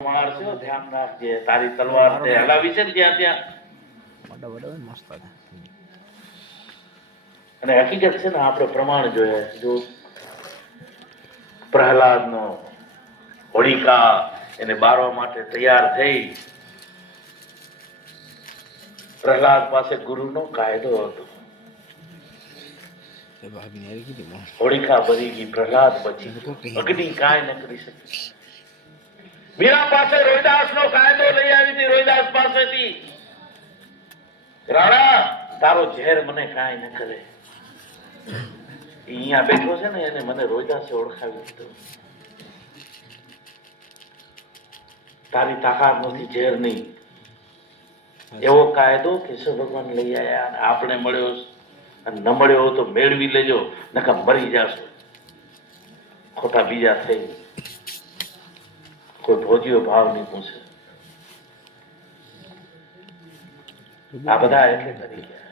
મારશો ધ્યાન રાખજે તારી તલવાર તે હલાવી છે ને ત્યાં ત્યાં બડા બડા મસ્ત હતા. અને હકીકત છે ને આપણે પ્રમાણ જોયા જો પ્રહલાદ નો હોળિકા એને બારવા માટે તૈયાર થઈ. પ્રહલાદ પાસે ગુરુનો કાયદો હતો. હોળિકા બરી ગઈ, પ્રહલાદ બચી ગયો. અગ્નિ કાંઈ ન કરી શકી. મીરા પાસે રોહિદાસ નો કાયદો લઈ આવી હતી. રોહિદાસ પાસેથી રાણા તારો ઝેર મને કાંઈ ન કરે. અહીંયા બેઠો છે ને એને મને રોહિદાસે ઓળખાવી દીધો. તારી તાકાત નથી ઝેર નહીં. એવો કાયદો કેશવ ભગવાન લઈ આવ્યા. અને આપણે મળ્યો અને ન મળ્યો તો મેળવી લેજો, નકર મરી જાશો. ખોટા બીજા થઈ કોઈ ભોજીઓ ભાવ નહીં પૂછે. આ બધા એટલે કરી ગયા.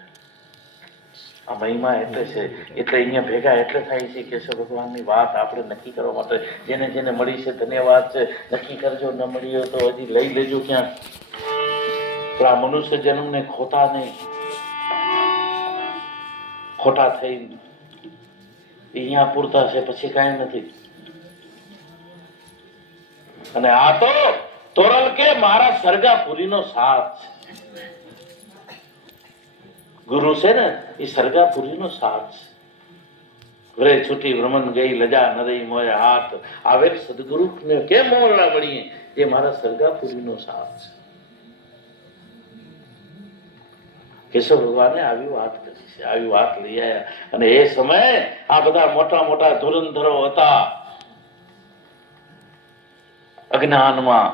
આ મહિમા એટલે છે. એટલે અહીંયા ભેગા એટલે થાય છે કેશવ ભગવાનની વાત આપણે નક્કી કરવા માટે. જેને જેને મળી છે ધન્યવાદ છે. નક્કી કરજો, ન મળી હોય તો હજી લઈ લેજો ક્યાંક. આ મનુષ્ય જન્મને ખોટા નહીં, ખોટા થઈ અહીંયા પૂરતા છે, પછી કાંઈ નથી. અને આ તો તોરલ કે મારા સરગાપુરીનો સાથ છે. ગુરુ છે ને એ સરગાપુરીનો સાથ છે. વરે છૂટી ભ્રમણ ગઈ લજા ન રહી મોય હાથ. આવે સદગુરુ ને કેમ મોરલા બનીએ, જે મારા સરગાપુરીનો સાથ છે. કેશવ ભગવાને આવી વાત કરી છે, આવી વાત લઈ આવ્યા. અને એ સમયે આ બધા મોટા મોટા ધુરંધરો હતા અજ્ઞાનમાં,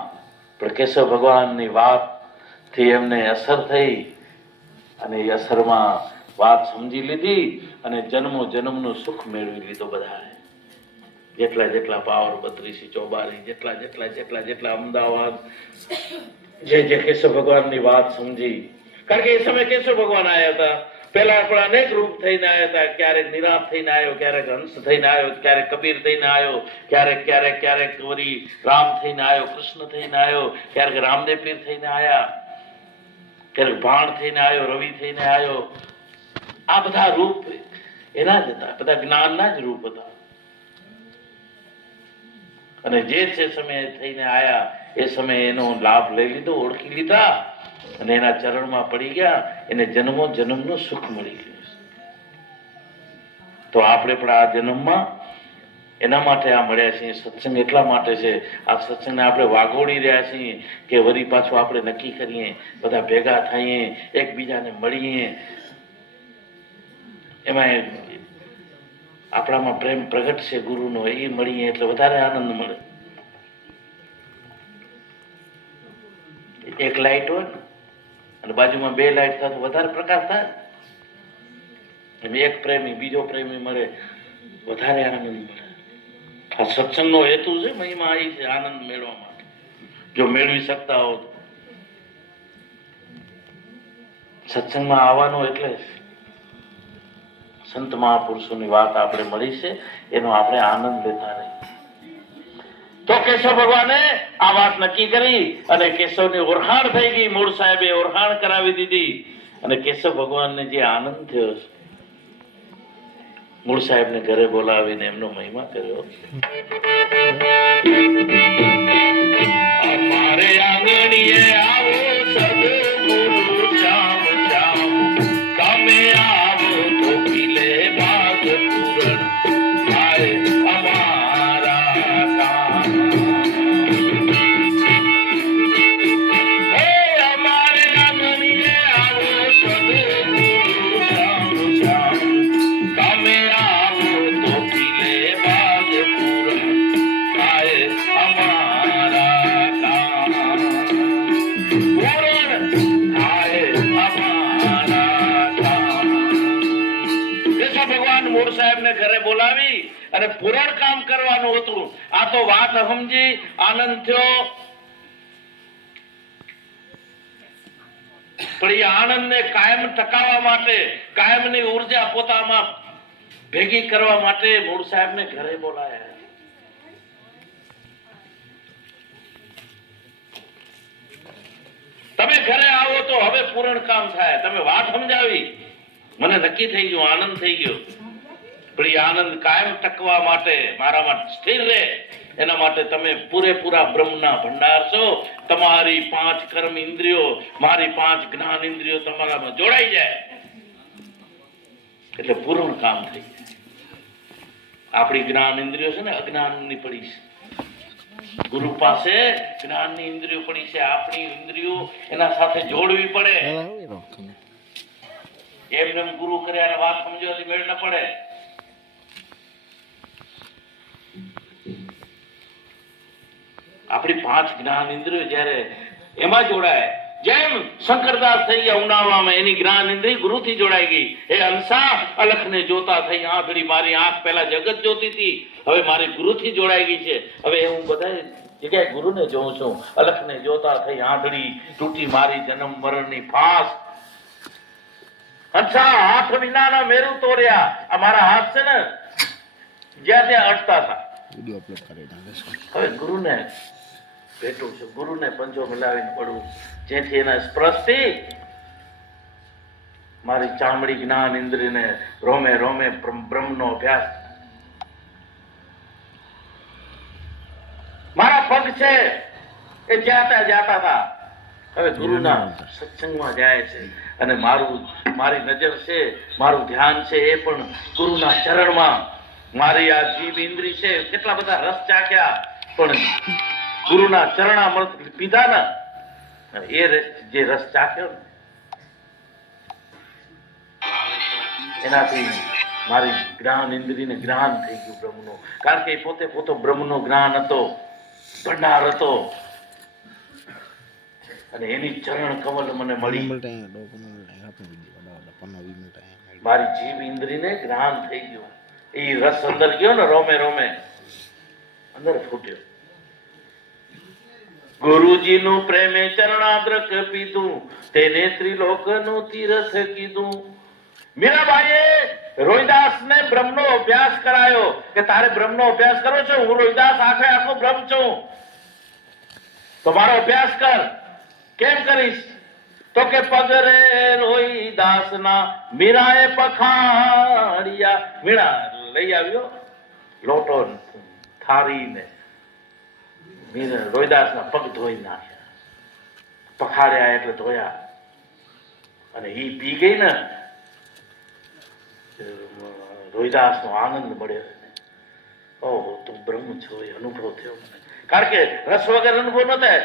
પણ કેશવ ભગવાનની વાત થી એમને અસર થઈ અને એ અસરમાં વાત સમજી લીધી અને જન્મો જન્મનું સુખ મેળવી લીધો. બધાએ જેટલા જેટલા પાવર 32 ચોબારી જેટલા જેટલા જેટલા જેટલા અમદાવાદ જે કેશવ ભગવાનની વાત સમજી. કારણ કે એ સમય કેશવ ભગવાન આવ્યા હતા. પહેલા આપણા અનેક રૂપ થઈને આવ્યા હતા. ક્યારેક નિરાત થઈને આવ્યો, ક્યારેક હંસ થઈને આવ્યો, ક્યારેક કબીર થઈને આવ્યો, ક્યારેક ક્યારેક ક્યારેક વળી રામ થઈને આવ્યો, કૃષ્ણ થઈને આવ્યો, ક્યારેક રામદેવ પીર થઈને આવ્યા, ક્યારેક ભાણ થઈને આવ્યો, રવિ થઈને આવ્યો. આ બધા રૂપ એના જ હતા, બધા જ્ઞાનના જ રૂપ હતા. અને જે સમયે થઈને આવ્યા એ સમયે એનો લાભ લઈ લીધો, ઓળખી લીધા અને એના ચરણમાં પડી ગયા. એને જન્મો જન્મનું સુખ મળી ગયું. તો આપણે પણ આ જન્મમાં એના માટે આ મળ્યા છીએ. સત્સંગ એટલા માટે છે. આ સત્સંગને આપણે વાગોડી રહ્યા છીએ કે વળી પાછું આપણે નક્કી કરીએ, બધા ભેગા થઈએ, એકબીજાને મળીએ. એમાં આપણામાં પ્રેમ પ્રગટ છે ગુરુનો, એ મળીએ એટલે વધારે આનંદ મળે. એક લાઈટ હોય ને અને બાજુમાં 2 લાઈટ થાય તો વધારે પ્રકાશ થાય. એક પ્રેમી બીજો પ્રેમી મળે, વધારે આનંદ મળે. આ સત્સંગનો હેતુ છે, મહિમા આવી છે આનંદ મેળવવા માટે. જો મેળવી શકતા હો તો સત્સંગમાં આવવાનો એટલે સંત મહાપુરુષોની વાત આપણે મળી છે, એનો આપણે આનંદ લેતા રહીએ. તો કેશવ ભગવાને આ વાત નક્કી કરી અને કેશવની ઓળખાણ થઈ ગઈ. મૂળ સાહેબે ઓળખાણ કરાવી દીધી અને કેશવ ભગવાનને જે આનંદ થયો છે, મૂળ સાહેબને ઘરે બોલાવીને એમનો મહિમા કર્યો. અમારે આંગણીએ આવો સદગુરુ શ્યામ શ્યામ, તમે આવો તો ખીલે ભાગ પૂરણ થાય અમારા કામ. હે અમારે આંગણીએ આવો સદગુરુ શ્યામ શ્યામ, તમે આવો તો ખીલે ભાગ પૂરણ થાય અમારા કામ. પૂરણ થાય અમારા કામ. કેશવ ભગવાન મૂળ સાહેબને ઘરે બોલાવી અને પૂરણ કામ કરવાનું હતું. આ તો વાત સમજી આનંદ થયો. પણ એ આનંદને કાયમ ટકાવવા માટે, કાયમની ઉર્જા પોતામાં ભેગી કરવા માટે મૂળ સાહેબને ઘરે બોલાયા. પૂર્ણ કામ થાય. તમે વાત સમજાવી, મને નક્કી થઈ ગયું, આનંદ થઈ ગયો. પણ એ આનંદ કાયમ ટકવા માટે, મારામાં સ્થિર રહે, એના માટે તમે પૂરેપૂરા બ્રહ્મના ભંડાર છો. તમારી 5 કર્મ ઇન્દ્રિયો, મારી 5 જ્ઞાન ઇન્દ્રિયો તમારામાં જોડાઈ જાય એટલે પૂર્ણ કામ થઈ જાય. આપણી જ્ઞાન ઇન્દ્રિયો છે ને અજ્ઞાનની પડી છે. ગુરુ પાસે જ્ઞાનની ઇન્દ્રિયો પડી છે. આપણી ઇન્દ્રિયો એના સાથે જોડવી પડે. એમને એમ ગુરુ કર્યા વાત સમજવાથી મેળ ન પડે. આપણી 5 જ્ઞાન ઇન્દ્રિયો જ્યારે એમાં જોડાય, જેમ શંકરદાસ થઈ ગયા ઉનાળામાં, એની જ્ઞાન ઇન્દ્રિય ગુરુથી જોડાઈ ગઈ. એ અંસા અલખને જોતા થઈ આંખડી, મારી આંખ પહેલા જગત જોતી હતી, હવે મારી ગુરુથી જોડાઈ ગઈ છે. હવે હું બધા જગ્યાએ ગુરુને જોઉં છું. અલખને જોતા થઈ આંધળી, તૂટી મારી જન્મ મરણની ફાંસ. અંસા હાથ વિનાના મેરુ તોર્યા. આ મારા હાથ છે ને જ્યાં ત્યાં અટતા હતા. વિડિયો અપલોડ કરી નાખીશ. હવે ગુરુને ભેટું છું, ગુરુને પંજો મિલાવીને પડું, જેથી એના સ્પર્શથી મારી ચામડી જ્ઞાન ઇન્દ્રિયને રોમે રોમે બ્રહ્મનો અભ્યાસ. મારા પગ છે એ જાતા હતા, હવે ગુરુના સત્સંગમાં જાય છે. અને મારી નજર છે, મારું ધ્યાન છે એ પણ ગુરુના ચરણમાં. મારી આ જીભ ઇન્દ્રિય છે, કેટલા બધા રસ ચાખ્યા, પણ ગુરુના ચરણામૃત પીધા ને, એ જે રસ ચાખ્યો ને એનાથી મારી જ્ઞાન ઇન્દ્રિયને જ્ઞાન થઈ ગયું બ્રહ્મનું. કારણ કે એ પોતે બ્રહ્મનો જ્ઞાન હતો, ભંડાર હતો. અને એની ચરણ કમલ મને મળી. મારી જીભ ઇન્દ્રિયને જ્ઞાન થઈ ગયું. એ રસ અંદર ગયો ને, રોમે રોમે અંદર ફૂટ્યો. ગુરુજીનું પ્રેમે ચરણાદ્રક પીધું, તેને ત્રિલોકનું તીર્થ કીધું. મીરાબાઈએ રોહિદાસને બ્રહ્મનો અભ્યાસ કરાયો કે તારે બ્રહ્મનો અભ્યાસ કરવો છે. હું રોહિદાસ આખો બ્રહ્મ છું, તો મારો અભ્યાસ કર. કેમ કરીશ? તો કે પગરે રોહિદાસના મીરાએ પખાડિયા. મીરા લઈ આવ્યો લોટો થારીને, રોહિદાસના પગ ધોઈ નાખ્યા, પખાડ્યા એટલે ધોયા. અને ઈ પી ગઈ ને, રોહિદાસનો આનંદ મળ્યો. ઓહો, તું બ્રહ્મ છો એ અનુભવ થયો મને. કારણ કે રસ વગર અનુભવ ન થાય.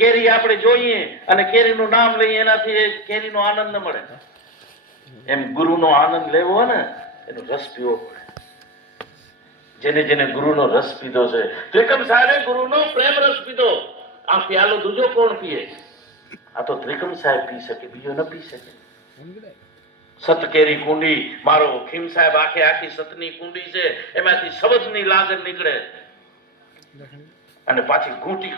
કેરી આપણે જોઈએ અને કેરીનું નામ લઈએ, એનાથી કેરીનો આનંદ ન મળે. એમ ગુરુનો આનંદ લેવો હોય ને, એનો રસ પીવો પડે. જેને જેને ગુરુનો રસ પીધો છે, ત્રિકમ સાહેબે ગુરુનો પ્રેમ રસ પીધો. આ પ્યાલો દૂજો કોણ પીએ? આ તો ત્રિકમ સાહેબ પી શકે, બીજો ન પી શકે. સત કેરી કુંડી, મારો ખીમ સાહેબ આખી સતની કુંડી છે, એમાંથી શબ્દની લાગર નીકળે અને પાછી ઘૂંટી.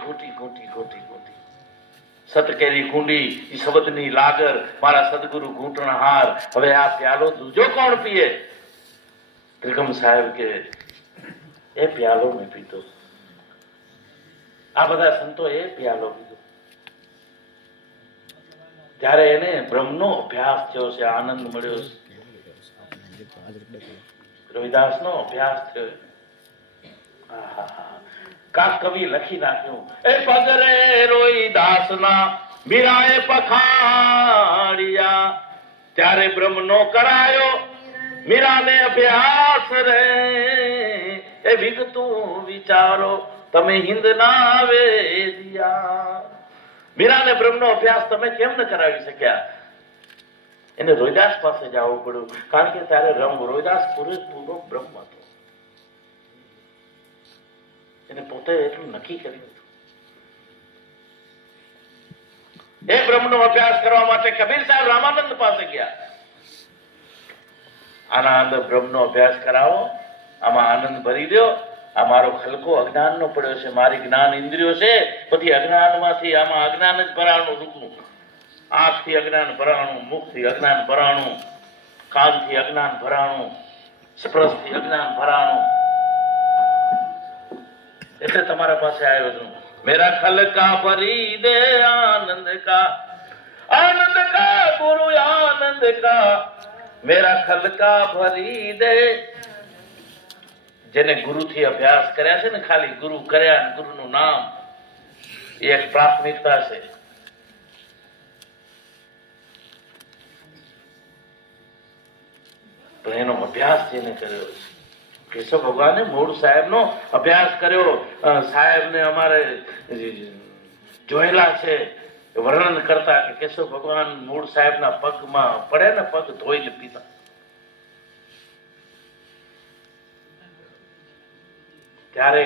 સત કેરી કુંડી, ઈ શબ્દની લાગર, મારા સદગુરુ ઘૂંટણા હાર. હવે આ પ્યાલો દૂજો કોણ પીએ? ત્રિકમ સાહેબ કે એ પ્યાલો મેં પીધો. આ બધા સંતો એ પ્યાલો પીધો. ત્યારે એને બ્રહ્મનો અભ્યાસ થયો છે, આનંદ મળ્યો છે. રોહિદાસનો અભ્યાસ થયો. કાક કવિ લખી નાખ્યું, એ પગરે રોહિદાસના મીરાએ પખાડિયા. ત્યારે બ્રહ્મનો કરાયો મીરાને અભ્યાસ રે. એ વિગતું વિચારો તમે હિંદના વેદિયા. મીરાને બ્રહ્મનો અભ્યાસ તમે કેમ ન કરાવી શક્યા? એને રોહિદાસ પાસે જવું પડ્યું. કારણ કે ત્યારે રોહિદાસ પૂરેપૂરો બ્રહ્મ હતો. એને પોતે એટલું નક્કી કર્યું હતું. એ બ્રહ્મનો અભ્યાસ કરવા માટે કબીર સાહેબ રામાનંદ પાસે ગયા. આના અંદર બ્રહ્મનો અભ્યાસ કરાવો, આમાં આનંદ ભરી દો. આ મારો ખલકો અજ્ઞાનનો પડ્યો છે, મારી જ્ઞાન ઇન્દ્રિયો છે બધી અજ્ઞાનમાંથી, આમાં અજ્ઞાન જ ભરાણું રૂપનું. આંખથી અજ્ઞાન ભરાણું, મુખથી અજ્ઞાન ભરાણું, કાનથી અજ્ઞાન ભરાણું, સ્પર્શથી અજ્ઞાન ભરાણું. એટલે તમારા પાસે આવ્યો છું. મેરા ખલકા ભરી દે આનંદ કા, आनंद का गुरु आनंद का मेरा खलका भरी दे. જેને ગુરુથી અભ્યાસ કર્યા છે ને, ખાલી ગુરુ કર્યા ને ગુરુનું નામ, એ એક પ્રાથમિકતા છે. પણ એનો અભ્યાસ જેને કર્યો છે, કેશવ ભગવાને મૂળ સાહેબનો અભ્યાસ કર્યો. સાહેબને અમારે જોયેલા છે, વર્ણન કરતા કે કેશવ ભગવાન મૂળ સાહેબના પગમાં પડે ને, પગ ધોઈને પીતા. ત્યારે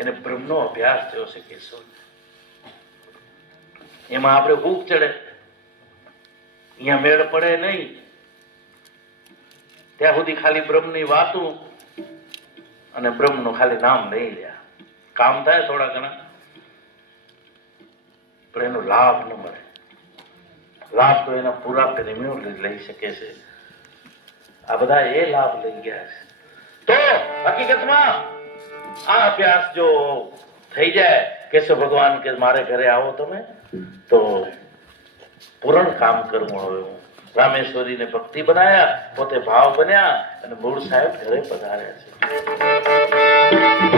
એને બ્રહ્મનો અભ્યાસ થયો છે કેશવ. એમાં આપણે ભૂખ ચડે, અહીંયા મેળ પડે નહીં, ત્યાં સુધી ખાલી બ્રહ્મની વાતો અને બ્રહ્મનું ખાલી નામ લઈ લ્યા. કામ થાય થોડા ઘણા, પણ એનો લાભ ન મળે. લાભ તો એના પૂરા પ્રેમીઓ લઈ શકે છે. આ બધા એ લાભ લઈ ગયા છે. તો હકીકતમાં આ અભ્યાસ જો થઈ જાય, કેશવ ભગવાન કે મારે ઘરે આવો તમે, તો પૂરણ કામ કરવું. હવે હું રામેશ્વરીને ભક્તિ બનાયા, પોતે ભાવ બન્યા અને મૂળ સાહેબ ઘરે પધાર્યા છે.